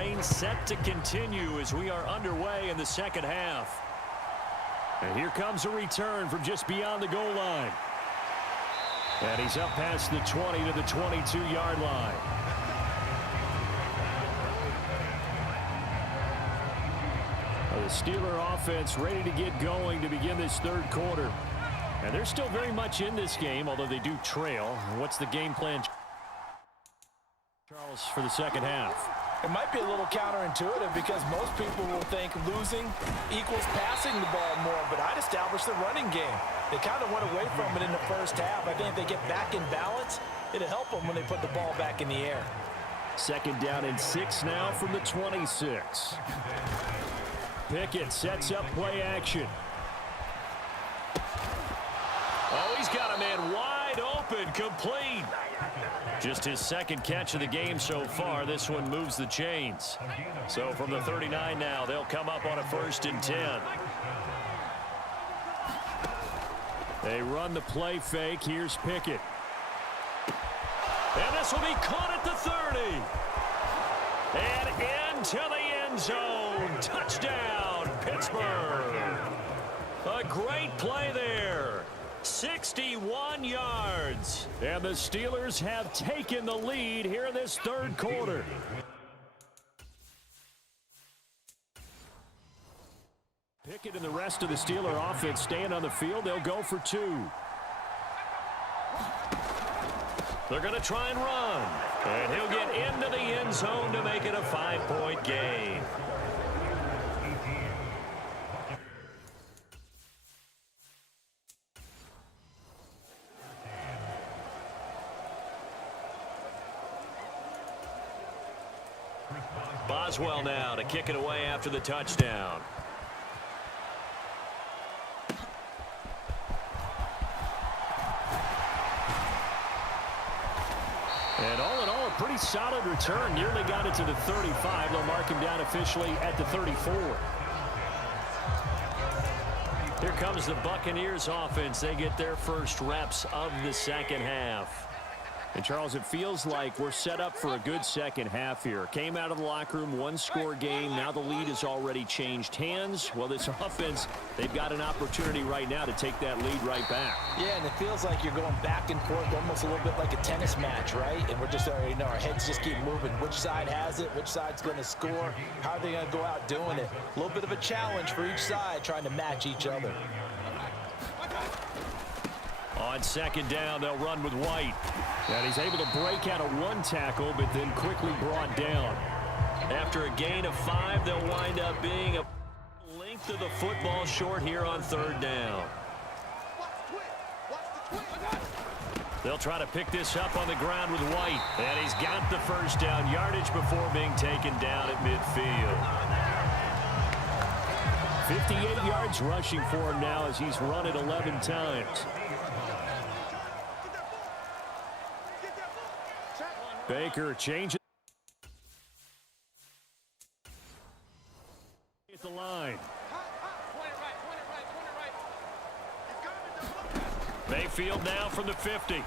rain set to continue as we are underway in the second half. And here comes a return from just beyond the goal line. And he's up past the 20 to the 22-yard line. The Steeler offense ready to get going to begin this third quarter. And they're still very much in this game, although they do trail. What's the game plan, Charles, for the second half? It might be a little counterintuitive because most people will think losing equals passing the ball more, but I'd establish the running game. They kind of went away from it in the first half. I think if they get back in balance, it'll help them when they put the ball back in the air. Second down and 6 now from the 26. Pickett sets up play action. Oh, he's got a man wide open, complete. Just his second catch of the game so far. This one moves the chains. So from the 39 now, they'll come up on a 1st and 10. They run the play fake. Here's Pickett. And this will be caught at the 30. And into the end zone. Touchdown, Pittsburgh. A great play there. 61 yards. And the Steelers have taken the lead here in this third quarter. Pickett and the rest of the Steeler offense staying on the field. They'll go for 2. They're going to try and run. And he'll get into the end zone to make it a 5-point game. Boswell now to kick it away after the touchdown. And all in all, a pretty solid return. Nearly got it to the 35. They'll mark him down officially at the 34. Here comes the Buccaneers offense. They get their first reps of the second half. And, Charles, it feels like we're set up for a good second half here. Came out of the locker room, one-score game. Now the lead has already changed hands. Well, this offense, they've got an opportunity right now to take that lead right back. Yeah, and it feels like you're going back and forth almost a little bit like a tennis match, right? And we're just already know our heads just keep moving. Which side has it? Which side's going to score? How are they going to go out doing it? A little bit of a challenge for each side trying to match each other. On second down, they'll run with White. And he's able to break out of one tackle, but then quickly brought down. After a gain of 5, they'll wind up being a length of the football short here on third down. They'll try to pick this up on the ground with White. And he's got the first down yardage before being taken down at midfield. 58 yards rushing for him now as he's run it 11 times. Baker changes at the line. Mayfield now from the 50.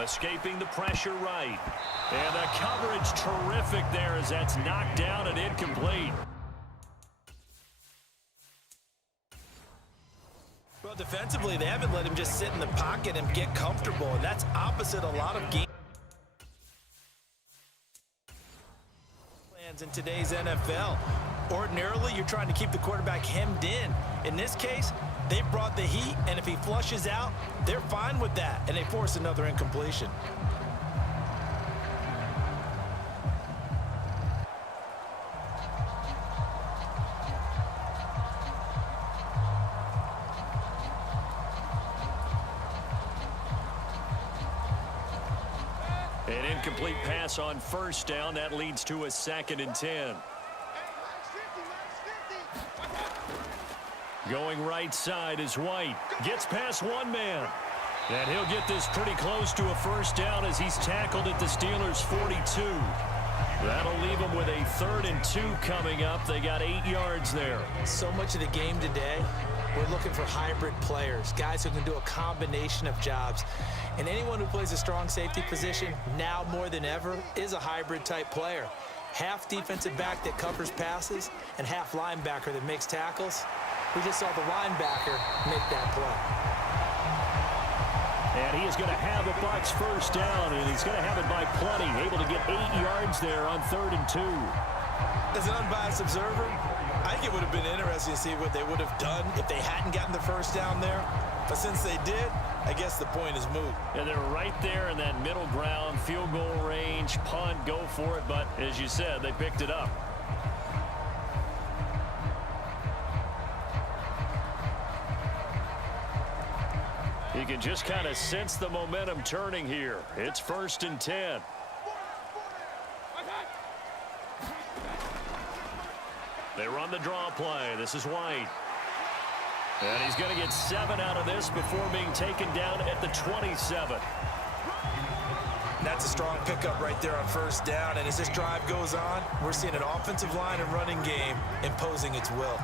Escaping the pressure right. And the coverage terrific there as that's knocked down and incomplete. Well, defensively, they haven't let him just sit in the pocket and get comfortable, and that's opposite a lot of game plans in today's NFL. Ordinarily, you're trying to keep the quarterback hemmed in. In this case, they brought the heat, and if he flushes out, they're fine with that, and they force another incompletion. An incomplete pass on first down. That leads to a 2nd and 10. Going right side is White. Gets past one man. And he'll get this pretty close to a first down as he's tackled at the Steelers' 42. That'll leave them with a 3rd and 2 coming up. They got 8 yards there. So much of the game today, we're looking for hybrid players, guys who can do a combination of jobs. And anyone who plays a strong safety position, now more than ever, is a hybrid type player. half defensive back that covers passes and half linebacker that makes tackles. We just saw the linebacker make that play. And he is going to have a Bucs first down, and he's going to have it by plenty, able to get 8 yards there on 3rd and 2. As an unbiased observer, I think it would have been interesting to see what they would have done if they hadn't gotten the first down there. But since they did, I guess the point is moot. And they're right there in that middle ground, field goal range, punt, go for it. But as you said, they picked it up. You can just kind of sense the momentum turning here. It's 1st and 10. They run the draw play. This is White. And he's going to get 7 out of this before being taken down at the 27. That's a strong pickup right there on 1st down. And as this drive goes on, we're seeing an offensive line and running game imposing its will.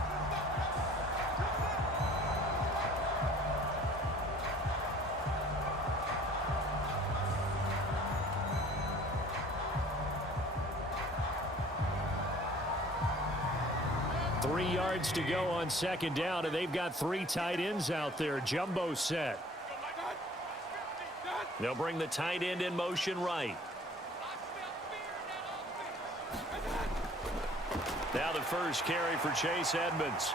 To go on 2nd down, and they've got 3 tight ends out there. Jumbo set. They'll bring the tight end in motion right. Now the first carry for Chase Edmonds.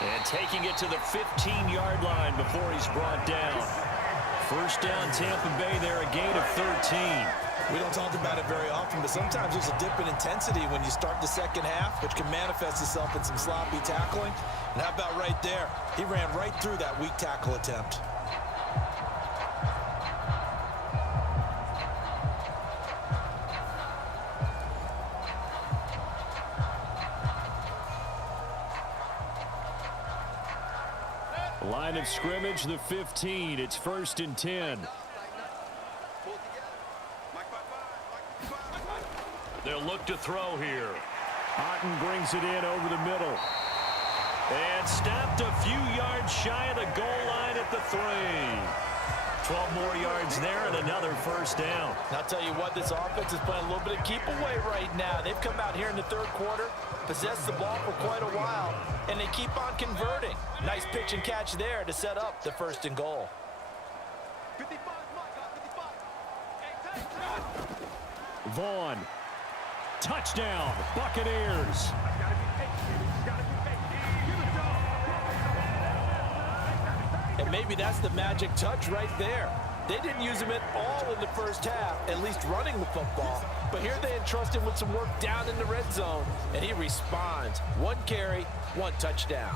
And taking it to the 15-yard line before he's brought down. First down, Tampa Bay there, a gain of 13. We don't talk about it very often, but sometimes there's a dip in intensity when you start the second half, which can manifest itself in some sloppy tackling. And how about right there? He ran right through that weak tackle attempt. Line of scrimmage, the 15. It's 1st and 10. They'll look to throw here. Otten brings it in over the middle. And stopped a few yards shy of the goal line at the 3. 12 more yards there and another first down. And I'll tell you what, this offense is playing a little bit of keep away right now. They've come out here in the 3rd quarter, possessed the ball for quite a while, and they keep on converting. Nice pitch and catch there to set up the 1st and goal. Vaughn. Touchdown, Buccaneers. And maybe that's the magic touch right there. They didn't use him at all in the first half, at least running the football. But here they entrust him with some work down in the red zone, and he responds. 1 carry, 1 touchdown.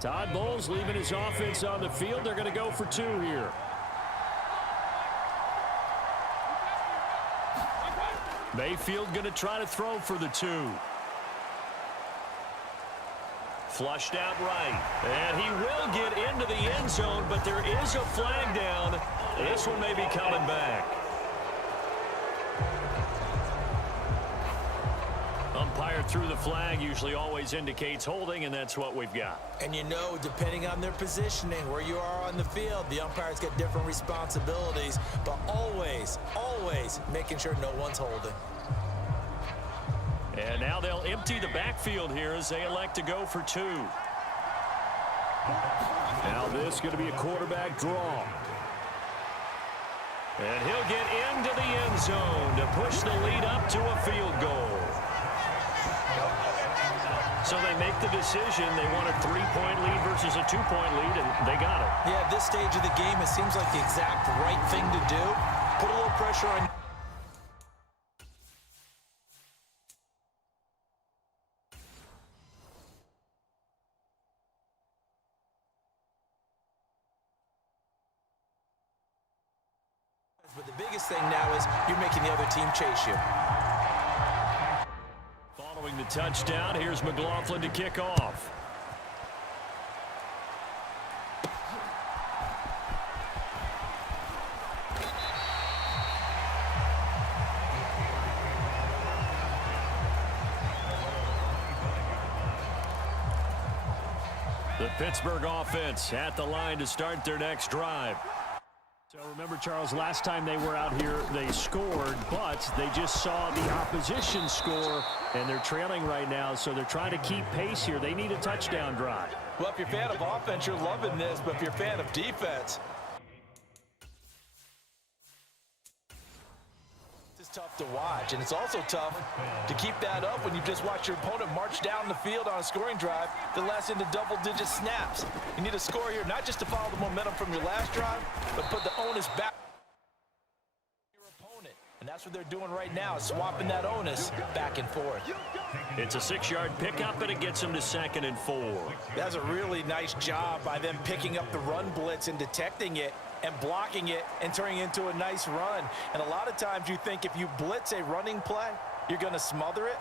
Todd Bowles leaving his offense on the field. They're going to go for 2 here. Mayfield going to try to throw for the 2. Flushed out right. And he will get into the end zone, but there is a flag down. This one may be coming back. Umpire threw the flag, usually always indicates holding, and that's what we've got. And you know, depending on their positioning, where you are on the field, the umpires get different responsibilities, but always, always making sure no one's holding. And now they'll empty the backfield here as they elect to go for 2. Now this is going to be a quarterback draw. And he'll get into the end zone to push the lead up to a field goal. So they make the decision. They want a 3-point lead versus a 2-point lead, and they got it. Yeah, at this stage of the game, it seems like the exact right thing to do. Put a little pressure on. But the biggest thing now is you're making the other team chase you. Following the touchdown, here's McLaughlin to kick off. The Pittsburgh offense at the line to start their next drive. So remember, Charles, last time they were out here, they scored, but they just saw the opposition score, and they're trailing right now, so they're trying to keep pace here. They need a touchdown drive. Well, if you're a fan of offense, you're loving this, but if you're a fan of defense, it's tough to watch, and it's also tough to keep that up when you just watch your opponent march down the field on a scoring drive that lasts into double-digit snaps. You need a score here, not just to follow the momentum from your last drive, but put the onus back to your opponent. And that's what they're doing right now, swapping that onus back and forth. It's a 6-yard pickup, and it gets them to 2nd and 4. That's a really nice job by them picking up the run blitz and detecting it and blocking it and turning it into a nice run. And a lot of times you think if you blitz a running play, you're going to smother it.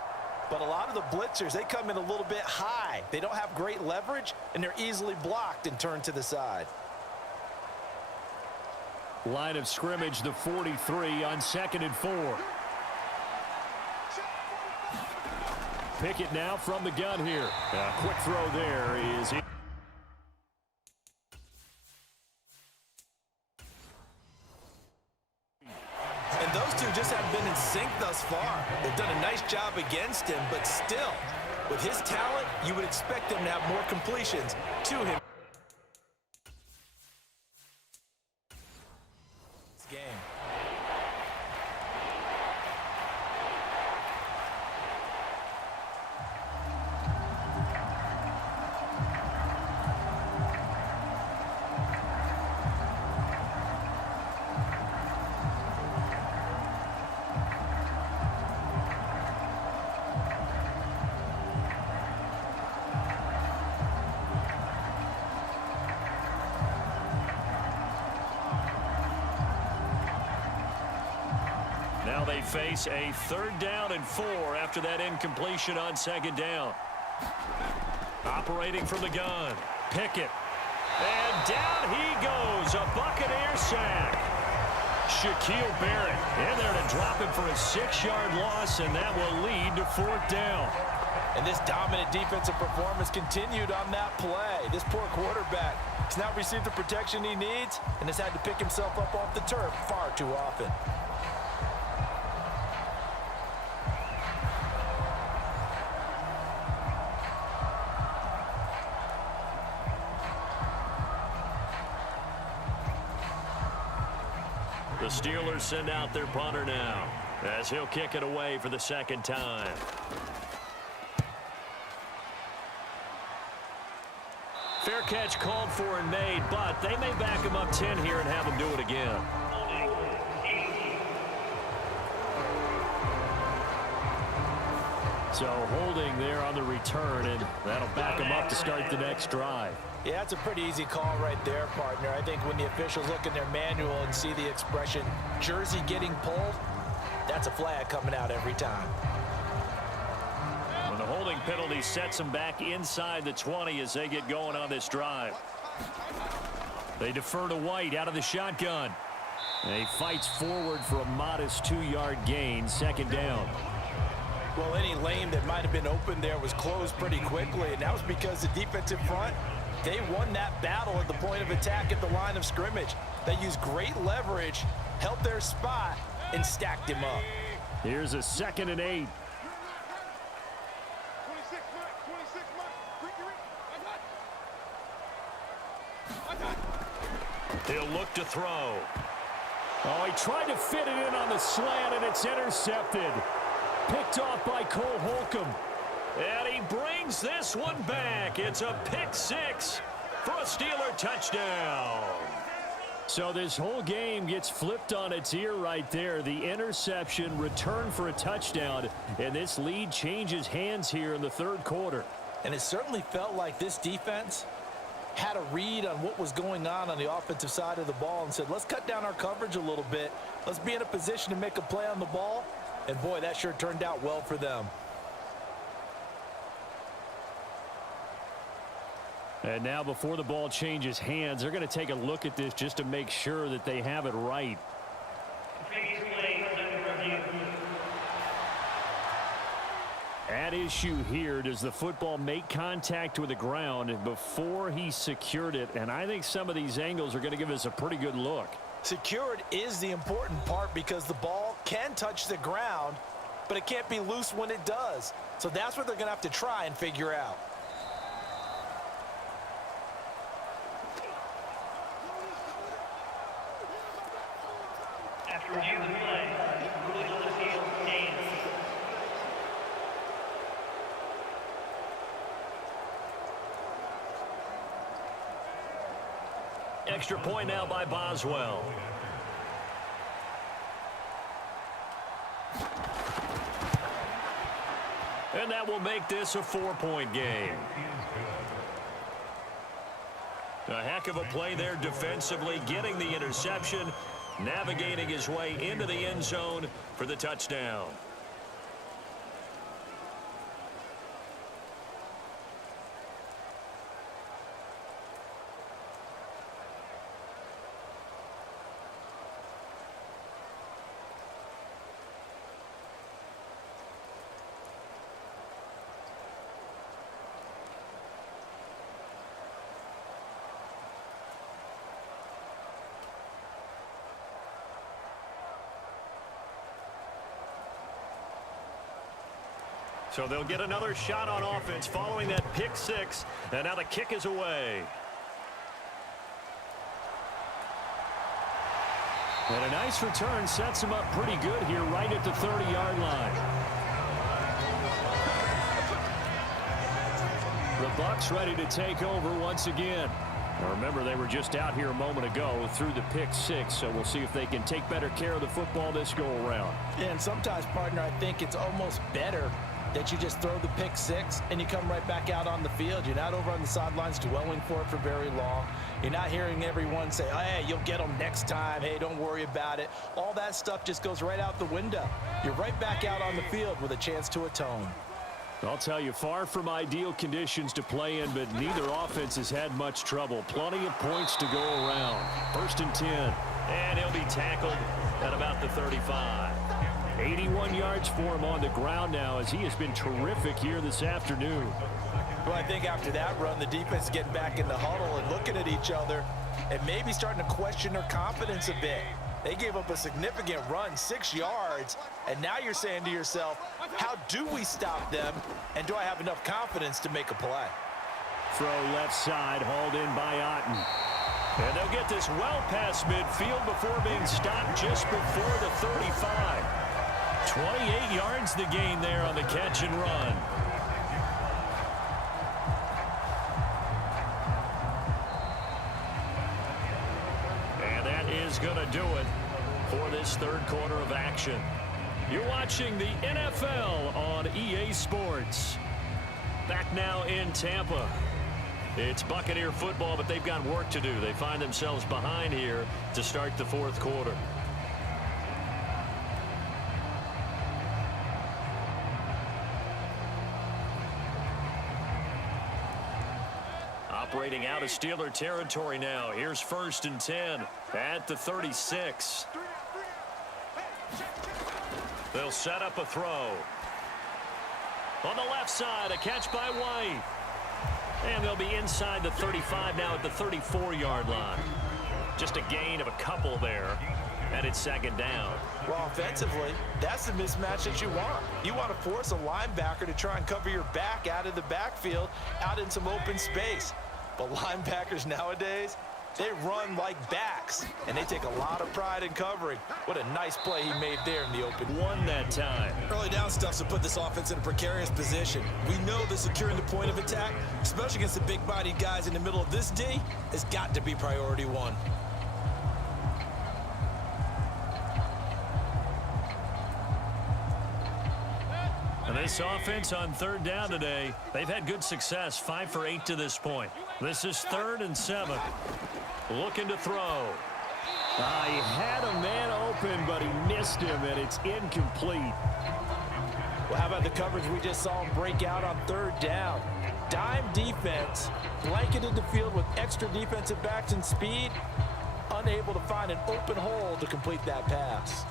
But a lot of the blitzers, they come in a little bit high. They don't have great leverage, and they're easily blocked and turned to the side. Line of scrimmage, the 43 on 2nd and 4. Pickett now from the gun here. A quick throw there is it. And those two just haven't been in sync thus far. They've done a nice job against him, but still, with his talent, you would expect them to have more completions to him. This game. Now they face a 3rd down and 4 after that incompletion on 2nd down. Operating from the gun, Pickett. And down he goes, a Buccaneer sack. Shaquille Barrett in there to drop him for a 6-yard loss, and that will lead to 4th down. And this dominant defensive performance continued on that play. This poor quarterback has not received the protection he needs and has had to pick himself up off the turf far too often. The Steelers send out their punter now as he'll kick it away for the 2nd time. Fair catch called for and made, but they may back him up 10 here and have him do it again. So holding there on the return, and that'll back him up to start the next drive. Yeah, that's a pretty easy call right there, partner. I think when the officials look in their manual and see the expression, jersey getting pulled, that's a flag coming out every time. When the holding penalty sets them back inside the 20 as they get going on this drive. They defer to White out of the shotgun. And he fights forward for a modest 2-yard gain, 2nd down. Well, any lane that might have been open there was closed pretty quickly, and that was because the defensive front, they won that battle at the point of attack at the line of scrimmage. They used great leverage, held their spot, and stacked him up. Here's a 2nd and 8. He'll look to throw. Oh, he tried to fit it in on the slant, and it's intercepted. Picked off by Cole Holcomb. And he brings this one back. It's a pick 6 for a Steeler touchdown. So this whole game gets flipped on its ear right there. The interception, return for a touchdown, and this lead changes hands here in the 3rd quarter. And it certainly felt like this defense had a read on what was going on the offensive side of the ball and said, let's cut down our coverage a little bit. Let's be in a position to make a play on the ball. And, boy, that sure turned out well for them. And now before the ball changes hands, they're going to take a look at this just to make sure that they have it right. At at issue here. Does the football make contact with the ground before he secured it? And I think some of these angles are going to give us a pretty good look. Secured is the important part because the ball can touch the ground, but it can't be loose when it does. So that's what they're going to have to try and figure out. After review of the play, ruling on the field stands. Extra point now by Boswell. And that will make this a 4-point game. A heck of a play there defensively, getting the interception, navigating his way into the end zone for the touchdown. So they'll get another shot on offense following that pick six. And now the kick is away. And a nice return sets him up pretty good here right at the 30-yard line. The Bucs ready to take over once again. Now remember, they were just out here a moment ago through the pick six, so we'll see if they can take better care of the football this go around. And sometimes, partner, I think it's almost better that you just throw the pick six and you come right back out on the field. You're not over on the sidelines dwelling for it for very long. You're not hearing everyone say, oh, hey, you'll get them next time. Hey, don't worry about it. All that stuff just goes right out the window. You're right back out on the field with a chance to atone. I'll tell you, far from ideal conditions to play in, but neither offense has had much trouble. Plenty of points to go around. 1st and 10. And he'll be tackled at about the 35. 81 yards for him on the ground now as he has been terrific here this afternoon. Well, I think after that run, the defense is getting back in the huddle and looking at each other and maybe starting to question their confidence a bit. They gave up a significant run, 6 yards, and now you're saying to yourself, how do we stop them, and do I have enough confidence to make a play? Throw left side, hauled in by Otten. And they'll get this well past midfield before being stopped just before the 35. 28 yards the gain there on the catch and run. And that is going to do it for this third quarter of action. You're watching the NFL on EA Sports. Back now in Tampa. It's Buccaneer football, but they've got work to do. They find themselves behind here to start the fourth quarter. Operating out of Steeler territory now. Here's 1st and 10 at the 36. They'll set up a throw. On the left side, a catch by White. And they'll be inside the 35 now at the 34-yard line. Just a gain of a couple there. And it's 2nd down. Well, offensively, that's the mismatch that you want. You want to force a linebacker to try and cover your back out of the backfield, out in some open space. But linebackers nowadays, they run like backs, and they take a lot of pride in covering. What a nice play he made there in the open. One that time. Early down stuff to put this offense in a precarious position. We know that securing the point of attack, especially against the big-bodied guys in the middle of this D, has got to be priority one. And this offense on 3rd down today, they've had good success, 5 for 8 to this point. This is 3rd and 7. Looking to throw. He had a man open, but he missed him, and it's incomplete. Well, how about the coverage we just saw him break out on 3rd down? Dime defense, blanketed the field with extra defensive backs and speed, unable to find an open hole to complete that pass.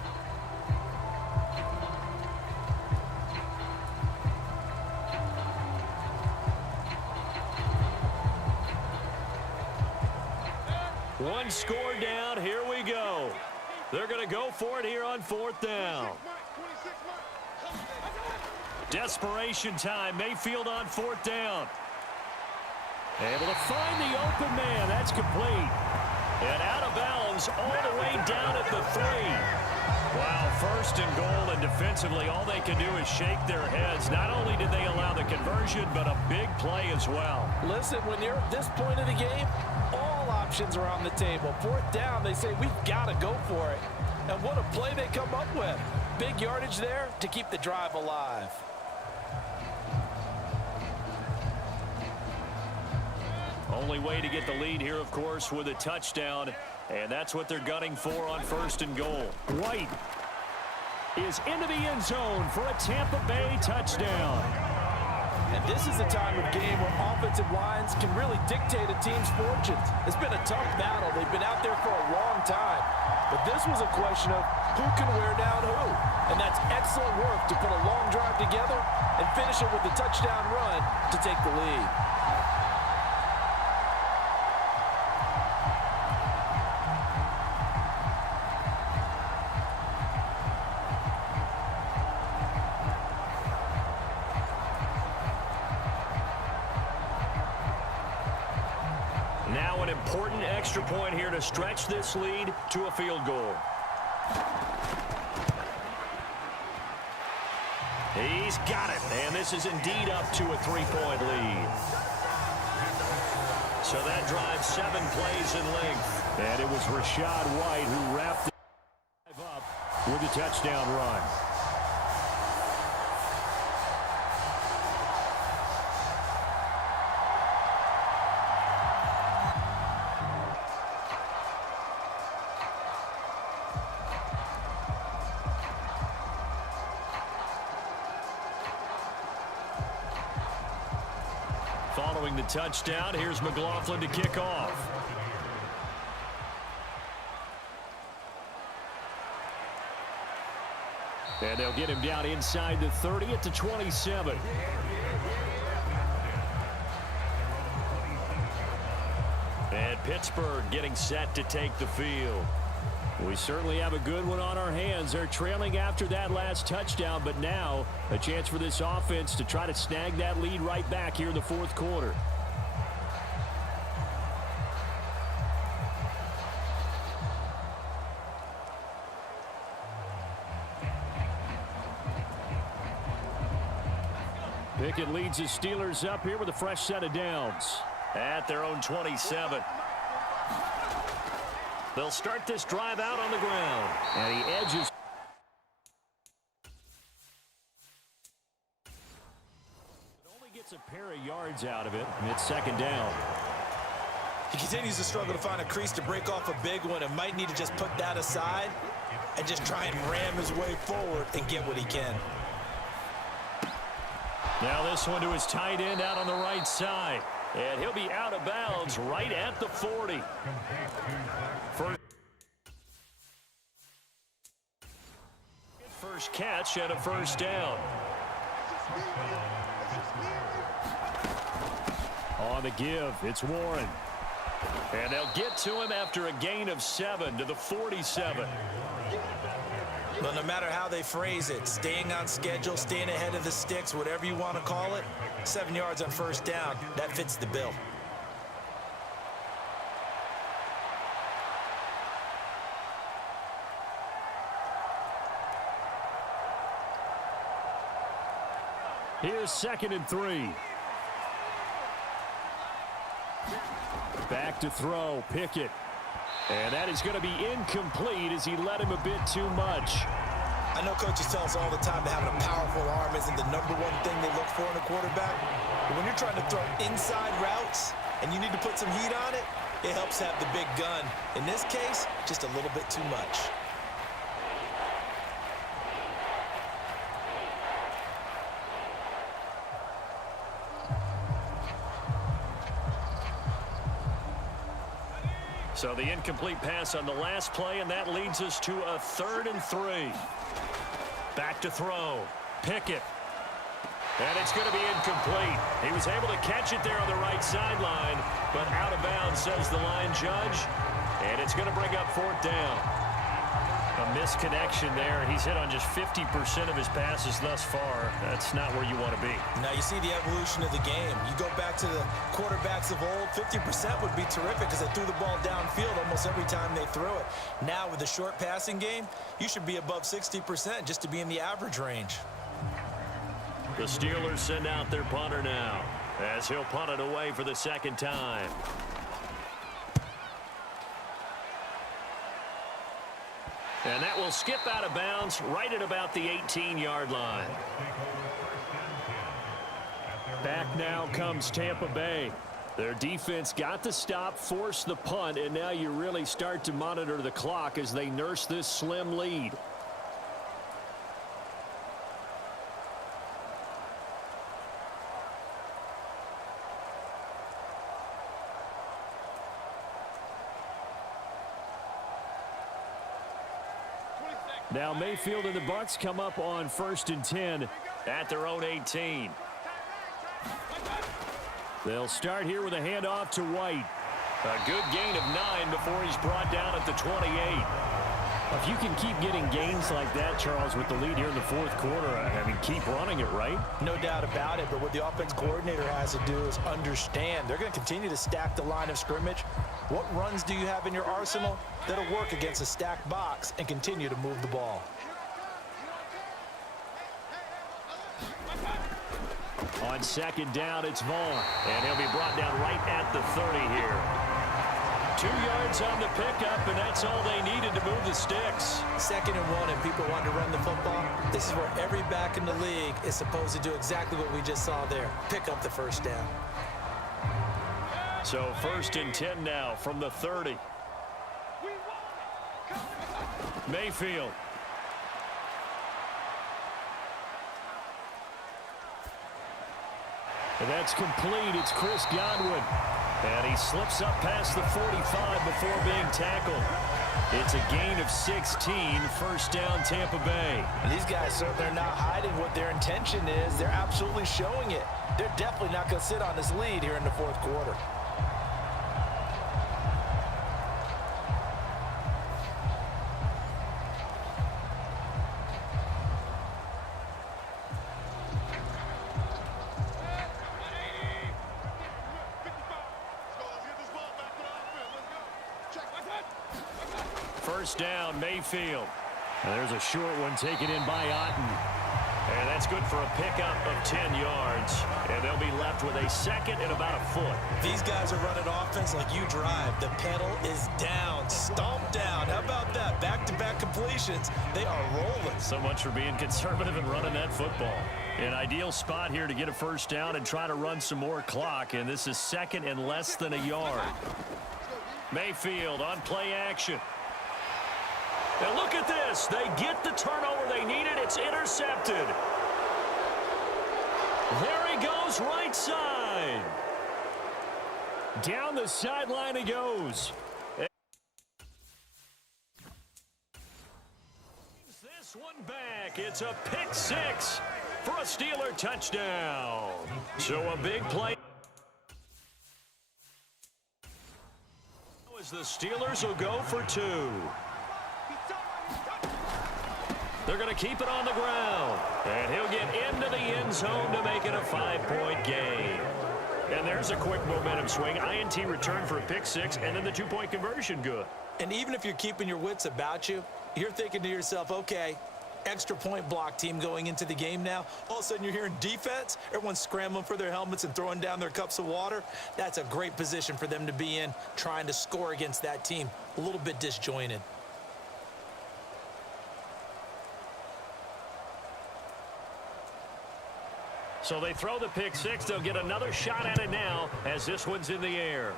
One score down. Here we go. They're going to go for it here on 4th down. Desperation time. Mayfield on 4th down. Able to find the open man. That's complete. And out of bounds all the way down at the 3. Wow, 1st and goal, and defensively all they can do is shake their heads. Not only did they allow the conversion, but a big play as well. Listen, when you're at this point of the game, all options are on the table. 4th down, they say, we've got to go for it. And what a play they come up with. Big yardage there to keep the drive alive. Only way to get the lead here, of course, with a touchdown. And that's what they're gunning for on 1st and goal. White is into the end zone for a Tampa Bay touchdown. And this is a time of game where offensive lines can really dictate a team's fortunes. It's been a tough battle. They've been out there for a long time. But this was a question of who can wear down who. And that's excellent work to put a long drive together and finish it with a touchdown run to take the lead. Now an important extra point here to stretch this lead to a field goal. He's got it, and this is indeed up to a 3-point lead. So that drives 7 plays in length. And it was Rachaad White who wrapped the drive up with a touchdown run. Following the touchdown, here's McLaughlin to kick off. And they'll get him down inside the 30 at the 27. And Pittsburgh getting set to take the field. We certainly have a good one on our hands. They're trailing after that last touchdown, but now a chance for this offense to try to snag that lead right back here in the 4th quarter. Pickett leads his Steelers up here with a fresh set of downs at their own 27. They'll start this drive out on the ground. And he edges. It only gets a pair of yards out of it, and it's 2nd down. He continues to struggle to find a crease to break off a big one and might need to just put that aside and just try and ram his way forward and get what he can. Now this one to his tight end out on the right side. And he'll be out of bounds right at the 40. First catch and a 1st down. On the give, it's Warren. And they'll get to him after a gain of 7 to the 47. But no matter how they phrase it, staying on schedule, staying ahead of the sticks, whatever you want to call it, 7 yards on 1st down, that fits the bill. Here's 2nd and 3. Back to throw, Pickett. And that is going to be incomplete as he led him a bit too much. I know coaches tell us all the time that having a powerful arm isn't the #1 thing they look for in a quarterback. But when you're trying to throw inside routes and you need to put some heat on it, it helps have the big gun. In this case, just a little bit too much. So the incomplete pass on the last play, and that leads us to a 3rd and 3. Back to throw. Pickett. And it's going to be incomplete. He was able to catch it there on the right sideline, but out of bounds, says the line judge. And it's going to bring up 4th down. A misconnection there. He's hit on just 50% of his passes thus far. That's not where you want to be. Now you see the evolution of the game. You go back to the quarterbacks of old, 50% would be terrific because they threw the ball downfield almost every time they threw it. Now with the short passing game, you should be above 60% just to be in the average range. The Steelers send out their punter now as he'll punt it away for the 2nd time. And that will skip out of bounds right at about the 18-yard line. Back now comes Tampa Bay. Their defense got the stop, forced the punt, and now you really start to monitor the clock as they nurse this slim lead. Now Mayfield and the Bucs come up on 1st and 10 at their own 18. They'll start here with a handoff to White. A good gain of 9 before he's brought down at the 28. If you can keep getting gains like that, Charles, with the lead here in the 4th quarter, I mean, keep running it, right? No doubt about it, but what the offense coordinator has to do is understand they're going to continue to stack the line of scrimmage. What runs do you have in your arsenal that'll work against a stacked box and continue to move the ball? On 2nd down, it's Vaughn, and he'll be brought down right at the 30 here. 2 yards on the pickup, and that's all they needed to move the sticks. 2nd and 1, and people want to run the football. This is where every back in the league is supposed to do exactly what we just saw there. Pick up the 1st down. So 1st and 10 now from the 30. Mayfield. And that's complete. It's Chris Godwin. And he slips up past the 45 before being tackled. It's a gain of 16, 1st down Tampa Bay. And these guys certainly are not hiding what their intention is. They're absolutely showing it. They're definitely not going to sit on this lead here in the 4th quarter. First down, Mayfield. And there's a short one taken in by Otten. And that's good for a pickup of 10 yards. And they'll be left with a 2nd and about a foot. These guys are running offense like you drive. The pedal is down, stomped down. How about that? Back-to-back completions. They are rolling. So much for being conservative and running that football. An ideal spot here to get a 1st down and try to run some more clock. And this is 2nd and less than a yard. Mayfield on play action. Now look at this. They get the turnover they needed. It's intercepted. There he goes, right side. Down the sideline he goes. This one back. It's a pick 6 for a Steeler touchdown. So a big play. As the Steelers will go for 2. They're going to keep it on the ground. And he'll get into the end zone to make it a 5-point gain. And there's a quick momentum swing. INT return for a pick 6, and then the 2-point conversion good. And even if you're keeping your wits about you, you're thinking to yourself, okay, extra point block team going into the game now. All of a sudden you're hearing defense. Everyone's scrambling for their helmets and throwing down their cups of water. That's a great position for them to be in, trying to score against that team. A little bit disjointed. So they throw the pick 6. They'll get another shot at it now as this one's in the air.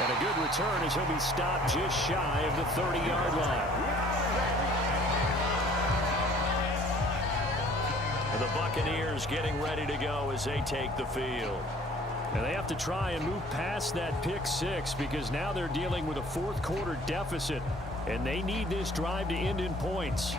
And a good return as he'll be stopped just shy of the 30-yard line. The Buccaneers getting ready to go as they take the field. And they have to try and move past that pick 6 because now they're dealing with a 4th quarter deficit. And they need this drive to end in points.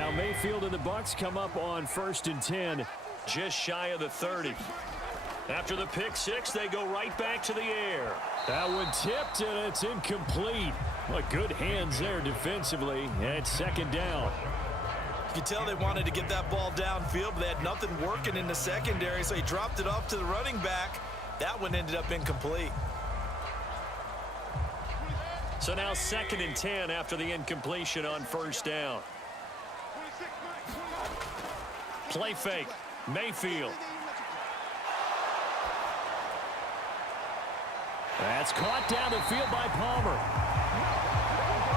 Now Mayfield and the Bucs come up on 1st and 10, just shy of the 30. After the pick six, they go right back to the air. That one tipped, and it's incomplete. Well, good hands there defensively, and it's 2nd down. You can tell they wanted to get that ball downfield, but they had nothing working in the secondary, so he dropped it off to the running back. That one ended up incomplete. So now 2nd and 10 after the incompletion on 1st down. Play fake. Mayfield. That's caught down the field by Palmer.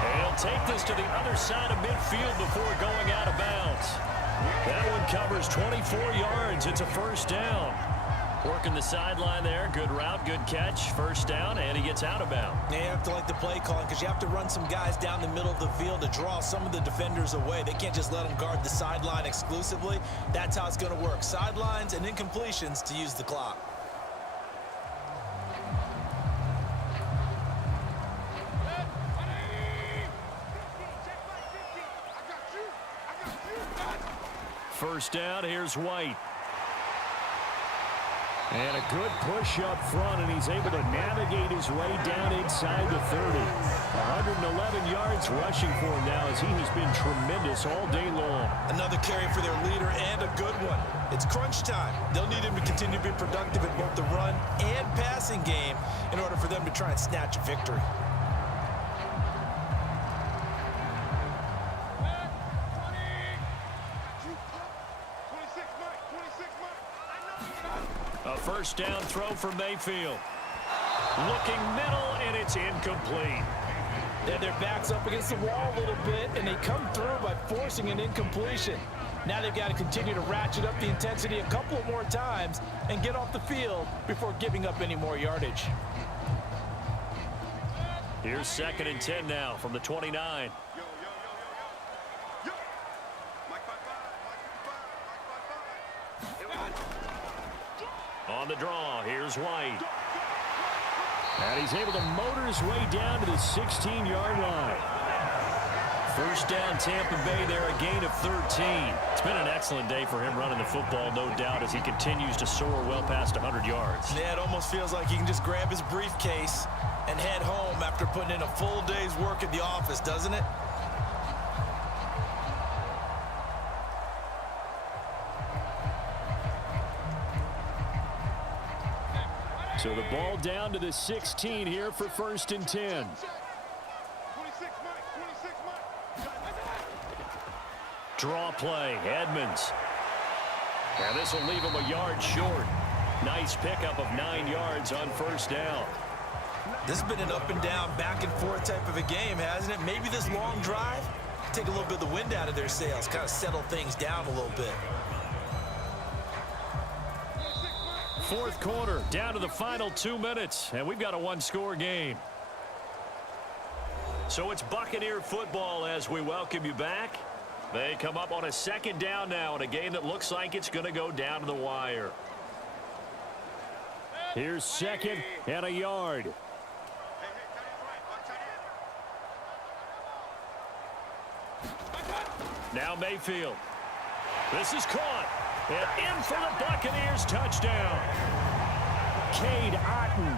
And he'll take this to the other side of midfield before going out of bounds. That one covers 24 yards. It's a 1st down. Working the sideline there. Good route, good catch. 1st down, and he gets out of bounds. Yeah, you have to like the play calling because you have to run some guys down the middle of the field to draw some of the defenders away. They can't just let them guard the sideline exclusively. That's how it's going to work. Sidelines and incompletions to use the clock. First down, here's White. And a good push up front, and he's able to navigate his way down inside the 30. 111 yards rushing for him now as he has been tremendous all day long. Another carry for their leader and a good one. It's crunch time. They'll need him to continue to be productive in both the run and passing game in order for them to try and snatch a victory. A 1st down throw for Mayfield. Looking middle, and it's incomplete. Then their back's up against the wall a little bit, and they come through by forcing an incompletion. Now they've got to continue to ratchet up the intensity a couple of more times and get off the field before giving up any more yardage. Here's 2nd and 10 now from the 29. On the draw, here's White. And he's able to motor his way down to the 16-yard line. 1st down, Tampa Bay there, a gain of 13. It's been an excellent day for him running the football, no doubt, as he continues to soar well past 100 yards. Yeah, it almost feels like he can just grab his briefcase and head home after putting in a full day's work at the office, doesn't it? So the ball down to the 16 here for 1st and 10. Draw play, Edmonds. And this will leave him a yard short. Nice pickup of 9 yards on 1st down. This has been an up and down, back and forth type of a game, hasn't it? Maybe this long drive, take a little bit of the wind out of their sails, kind of settle things down a little bit. 4th quarter, down to the final 2 minutes, and we've got a one-score game. So it's Buccaneer football as we welcome you back. They come up on a 2nd down now in a game that looks like it's going to go down to the wire. Here's 2nd and a yard. Now Mayfield. This is caught. And in for the Buccaneers, touchdown. Cade Otton,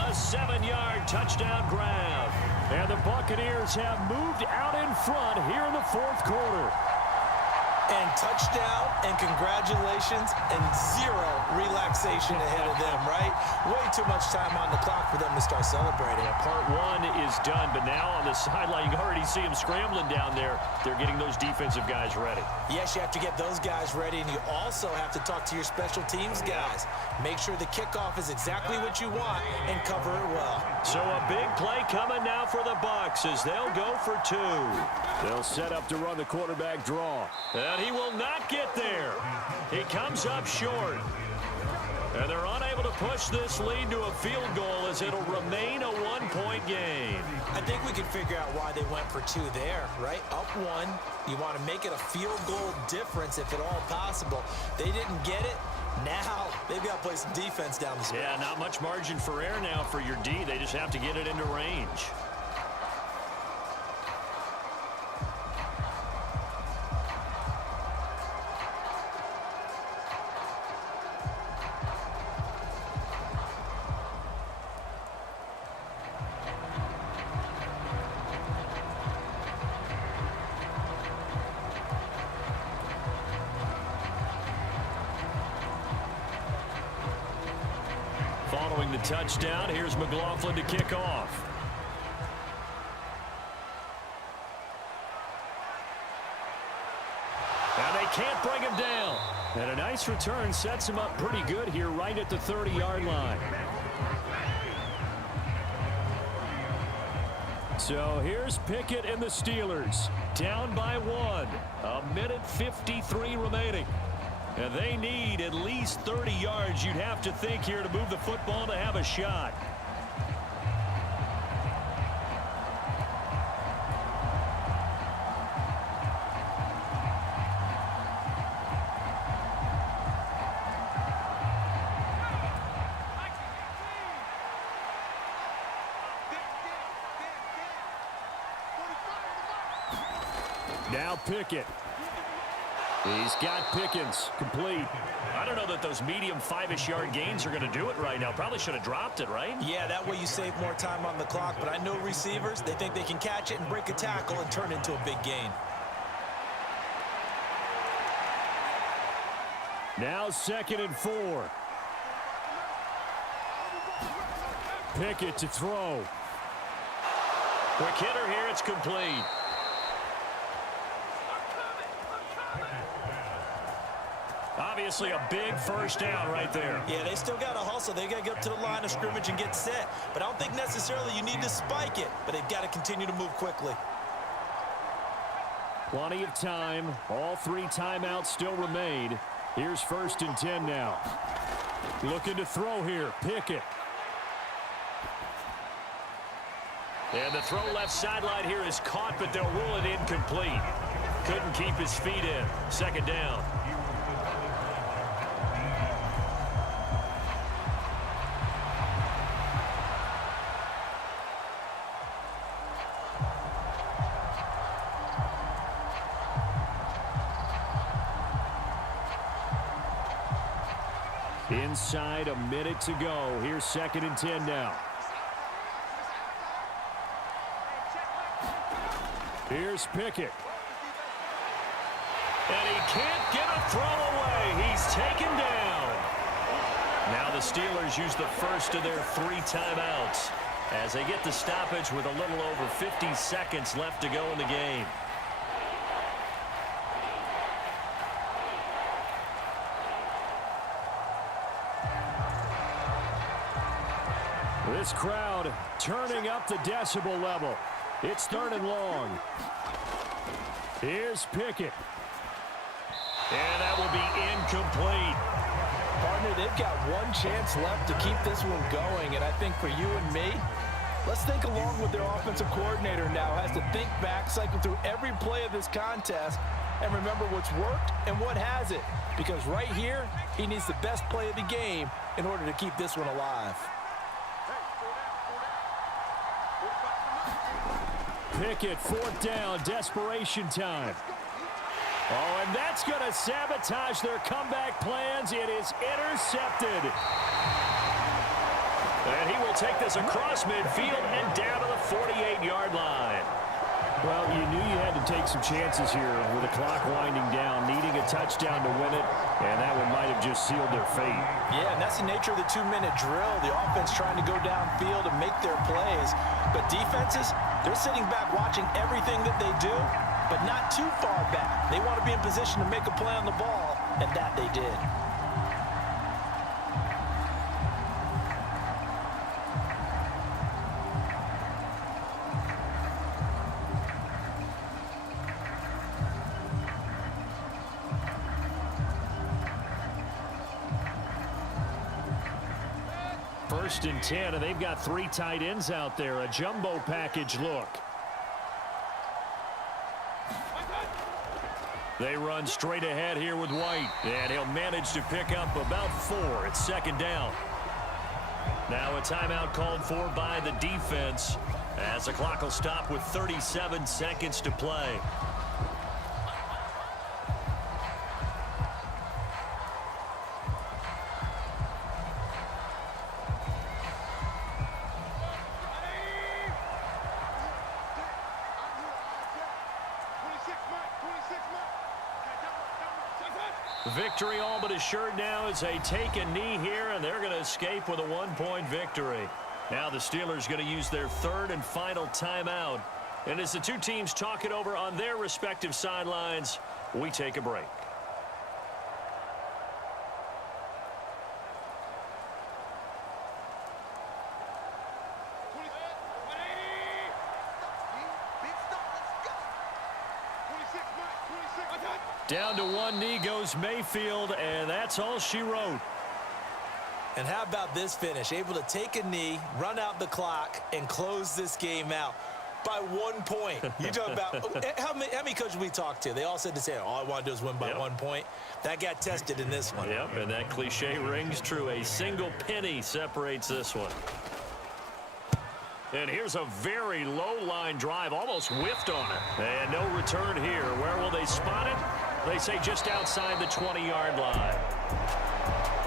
a 7-yard touchdown grab. And the Buccaneers have moved out in front here in the 4th quarter. And touchdown and congratulations and zero relaxation ahead of them, right? Way too much time on the clock for them to start celebrating. Yeah, part 1 is done, but now on the sideline, you can already see them scrambling down there. They're getting those defensive guys ready. Yes, you have to get those guys ready, and you also have to talk to your special teams guys. Make sure the kickoff is exactly what you want and cover it well. So a big play coming now for the Bucs as they'll go for 2. They'll set up to run the quarterback draw. And he will not get there. He comes up short. And they're unable to push this lead to a field goal as it'll remain a 1-point game. I think we can figure out why they went for 2 there, right? Up 1. You want to make it a field goal difference if at all possible. They didn't get it. Now they've got to play some defense down the stretch. Yeah, not much margin for error now for your D. They just have to get it into range. Following the touchdown, here's McLaughlin to kick off. And they can't bring him down. And a nice return sets him up pretty good here right at the 30-yard line. So here's Pickett and the Steelers. Down by 1. 1:53 remaining. And they need at least 30 yards, you'd have to think, here to move the football to have a shot. Now Pickett. He's got Pickens complete. I don't know that those medium 5-ish yard gains are going to do it right now. Probably should have dropped it, right? Yeah, that way you save more time on the clock. But I know receivers, they think they can catch it and break a tackle and turn it into a big gain. Now 2nd and 4. Pickett to throw. Quick hitter here. It's complete. Obviously a big first down right there. Yeah, they still got to hustle. They got to get up to the line of scrimmage and get set. But I don't think necessarily you need to spike it. But they've got to continue to move quickly. Plenty of time. All 3 timeouts still remain. Here's 1st and 10 now. Looking to throw here. Pickett. And the throw left sideline here is caught, but they'll rule it incomplete. Couldn't keep his feet in. 2nd down. Inside, a minute to go. Here's 2nd and 10 now. Here's Pickett. And he can't get a throw away. He's taken down. Now the Steelers use the first of their 3 timeouts as they get the stoppage with a little over 50 seconds left to go in the game. This crowd turning up the decibel level. It's 3rd and long. Here's Pickett. And that will be incomplete. Partner, they've got one chance left to keep this one going. And I think for you and me, let's think along with their offensive coordinator now. Has to think back, cycle through every play of this contest, and remember what's worked and what hasn't. Because right here, he needs the best play of the game in order to keep this one alive. Pickett, 4th down, desperation time. Oh, and that's going to sabotage their comeback plans. It is intercepted. And he will take this across midfield and down to the 48-yard line. Well, you knew you had to take some chances here with the clock winding down, needing a touchdown to win it, and that one might have just sealed their fate. Yeah, and that's the nature of the 2-minute drill. The offense trying to go downfield and make their plays. But defenses, they're sitting back watching everything that they do, but not too far back. They want to be in position to make a play on the ball, and that they did. First and 10, and they've got 3 tight ends out there. A jumbo package look. They run straight ahead here with White, and he'll manage to pick up about 4. It's 2nd down. Now a timeout called for by the defense as the clock will stop with 37 seconds to play. Victory all but assured now as they take a knee here, and they're going to escape with a 1-point victory. Now the Steelers going to use their third and final timeout. And as the two teams talk it over on their respective sidelines, we take a break. Down to one knee goes Mayfield, and that's all she wrote. And how about this finish? Able to take a knee, run out the clock, and close this game out by 1 point. You talk about how many coaches we talked to? They all said the same. All I want to do is win by 1 point. That got tested in this one. Yep, and that cliche rings true. A single penny separates this one. And here's a very low line drive, almost whiffed on it. And no return here. Where will they spot it? They say just outside the 20-yard line.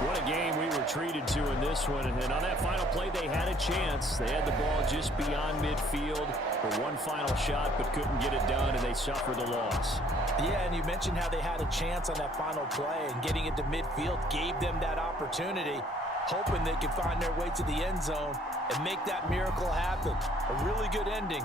What a game we were treated to in this one. And on that final play, they had a chance. They had the ball just beyond midfield for one final shot, but couldn't get it done, and they suffered the loss. Yeah, and you mentioned how they had a chance on that final play, and getting it to midfield gave them that opportunity, hoping they could find their way to the end zone and make that miracle happen. A really good ending